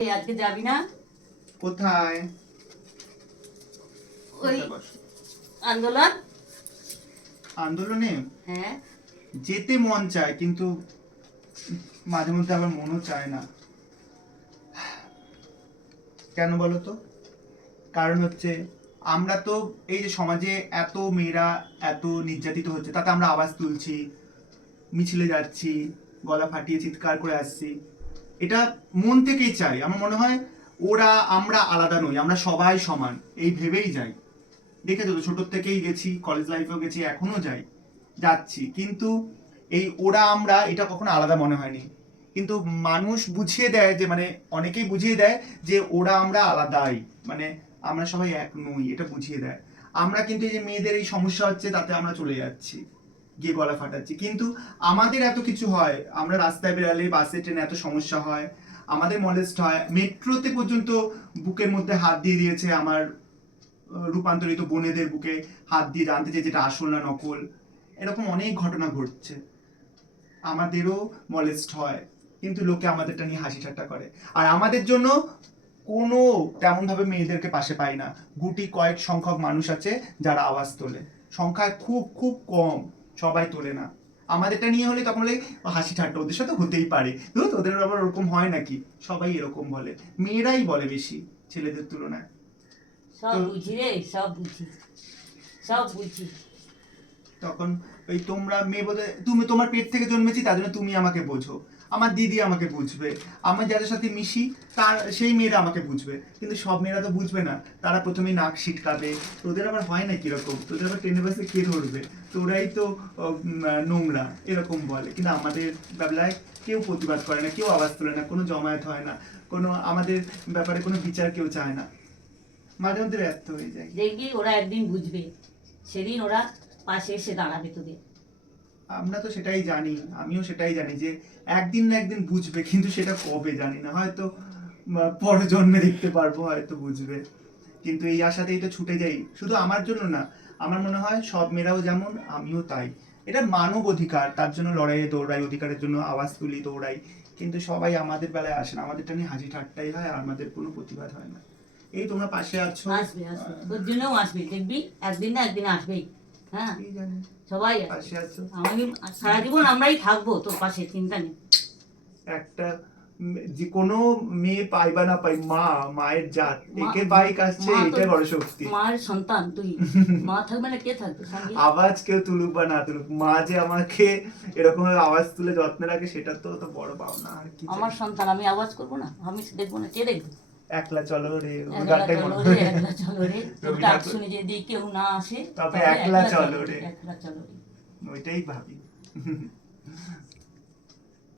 আজকে যাবি না? কোথায়? ওই আন্দোলন? আন্দোলনে? হ্যাঁ। যেতে মন চায় কিন্তু মাঝে মধ্যে আবার মনও চায় না। কেন বলো তো? কারণ হচ্ছে আমরা তো এই যে সমাজে এত মেয়েরা এত নির্যাতিত হচ্ছে তাতে আমরা আওয়াজ তুলছি মিছিলে যাচ্ছি গলা ফাটিয়ে চিৎকার করে আসছি। এটা মন থেকেই চাই। আমার মনে হয় ওরা, আমরা আলাদা নই, আমরা সবাই সমান। এই ভেবেই যাই। দেখেছ তো, ছোটোর থেকেই গেছি কলেজ লাইফেও গেছি এখনও যাই, যাচ্ছি। কিন্তু এই ওরা, আমরা, এটা কখনো আলাদা মনে হয়নি। কিন্তু মানুষ বুঝিয়ে দেয় যে মানে অনেকেই বুঝিয়ে দেয় যে, ওরা, আমরা আলাদাই। মানে আমরা সবাই এক নই, এটা বুঝিয়ে দেয়। আমরা কিন্তু এই যে মেয়েদের এই সমস্যা হচ্ছে, তাতে আমরা চলে যাচ্ছি। গিয়ে গলা ফাটাচ্ছি। কিন্তু আমাদের এত কিছু হয়, আমরা রাস্তায় বেরালে বাসে, ট্রেনে এত সমস্যা হয়, আমাদের মলেস্ট হয়, মেট্রোতে পর্যন্ত বুকের মধ্যে হাত দিয়ে দিয়েছে আমার রূপান্তরিত বোনেদের বুকে হাত দিয়ে জানতে চেয়েছে যেটা আসল না নকল। এরকম অনেক ঘটনা ঘটছে। আমাদেরও মলেস্ট হয়, কিন্তু লোকে আমাদেরটা নিয়ে হাসি ঠাট্টা করে। আর আমাদের জন্য কোনো তেমনভাবে মেয়েদেরকে পাশে পায় না। গুটি কয়েক সংখ্যক মানুষ আছে যারা আওয়াজ তোলে। সংখ্যায় খুব খুব কম। সবাই তোলে না। আমাদেরটা নিয়ে হলে তখন বলে হাসি ঠাট্টা ওদের সাথে হতেই পারে। তো তোদের আবার ওরকম হয় নাকি? সবাই এরকম বলে। মেয়েরাই বলে বেশি ছেলেদের তুলনায়। সব বুঝি রে সব বুঝি। সব বুঝি। তখন ওই তোমরা মেয়ে বোধ তুমি তোমার পেট থেকে জন্মেছি, তার জন্য তুমি আমাকে বোঝো। আমার দিদি আমাকে বুঝবে। আমার যাদের সাথে মিশি, তার, সেই মেয়েরা আমাকে বুঝবে। কিন্তু সব মেয়েরা তো বুঝবে না। তারা প্রথমেই নাক সিটকাবে তোদের আবার হয় না কীরকম? তোদের আবার ট্রেনে বাসে কে ধরবে? তোরাই তো নোংরা। এরকম বলে। কিন্তু আমাদের বেলায় কেউ প্রতিবাদ করে না, কেউ আওয়াজ তোলে না, কোনো জমায়েত হয় না, কোনো আমাদের ব্যাপারে কোনো বিচার কেউ চায় না। মাঝে মধ্যে ব্যর্থ হয়ে যায়। দেখবি ওরা একদিন বুঝবে। সেদিন ওরা পাশে এসে দাঁড়াবে তোদের। আমরা তো সেটাই জানি আমিও সেটাই জানি যে একদিন না একদিন বুঝবে কিন্তু সেটা কবে জানি না। হয়তো উম, পর জন্মে দেখতে পারব হয়তো বুঝবে। কিন্তু এই আশাতেই তো ছুটে যাই। শুধু আমার জন্য না আমার মনে হয় সব মেয়েরাও যেমন আমিও তাই। এটা মানব অধিকার তার জন্য লড়াইয়ে দৌড়াই অধিকারের জন্য আওয়াজ তুলি দৌড়াই। কিন্তু সবাই আমাদের বেলায় আসে না। আমাদেরটা নিয়ে হাসি ঠাট্টাই হয় আর আমাদের কোনো প্রতিবাদ হয় না। এই তোমরা পাশে আছো। আসবে আসবে। তোর জন্যও আসবে। দেখবি একদিন না একদিন আসবেই। হ্যাঁ। সবাই আছো। আমি সারা জীবন আমরাই থাকব তোর পাশে চিন্তা নেই। একটা যে কোনো মেয়ে পাই বা না পাই মা মায়ের জাত একে বাইক আসছে এটা বড় শক্তি। মায়ের সন্তান তুই। মা থাকবে না কে থাকবে? আওয়াজ কেউ তুলুক বা না তুলুক মা যে আমাকে এরকম আওয়াজ তুলে যত্নে রাখে সেটা তো তো বড় পাওনা আর কি আমার সন্তান আমি আওয়াজ করব না? আমি দেখব না কে দেখবে? একলা চলো রে ওই গানটাই মনে হয়। একলা চলো রে ডাক। শুনে যদি কেউ না আসে তবে তবে একলা চলো রে। একলা চলো রে ওইটাই ভাবি